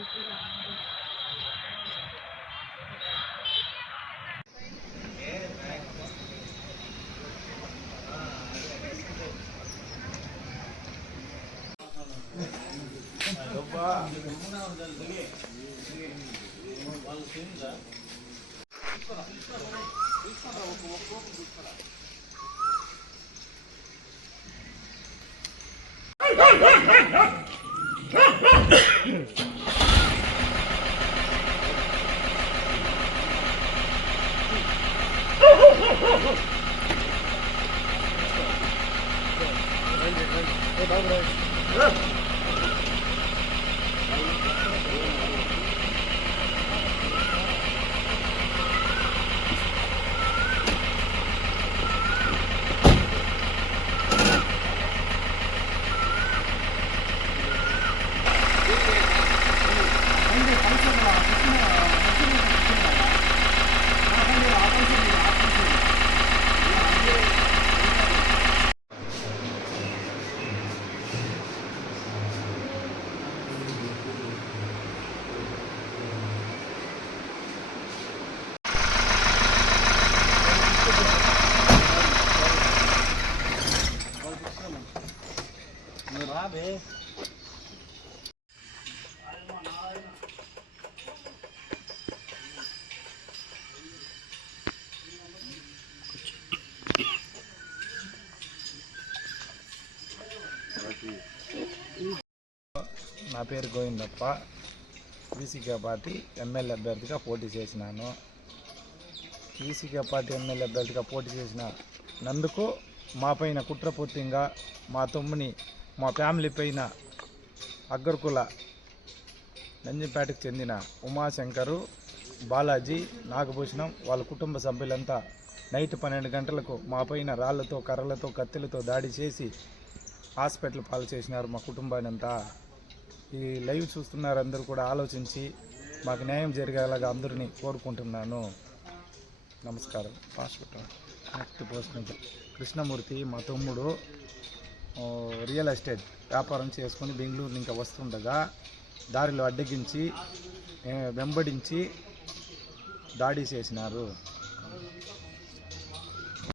నా పేరు Govindappa. VCK party MLA అభ్యర్థిగా పోటీ చేసినాను. వీసీకే పార్టీ ఎమ్మెల్యే అభ్యర్థిగా పోటీ చేసిన నందుకు మా పైన కుట్రపూర్తిగా మా తమ్ముని మా ఫ్యామిలీ పైన అగ్గర్కుల నంజంపేటకు చెందిన ఉమాశంకరు, బాలాజీ, నాగభూషణం వాళ్ళ కుటుంబ సభ్యులంతా నైట్ 12 గంటలకు మా పైన రాళ్లతో, కర్రలతో, కత్తులతో దాడి చేసి హాస్పిటల్ పాలు చేసినారు మా కుటుంబాన్ని అంతా. ఈ లైవ్ చూస్తున్నారు అందరూ కూడా ఆలోచించి మాకు న్యాయం జరిగేలాగా అందరినీ కోరుకుంటున్నాను. నమస్కారం. నెక్స్ట్ పోస్ట్ నుంచి కృష్ణమూర్తి మా తమ్ముడు రియల్ ఎస్టేట్ వ్యాపారం చేసుకొని బెంగళూరు ఇంకా వస్తుండగా దారిలో అడ్డగించి వెంబడించి దాడి చేసినారు.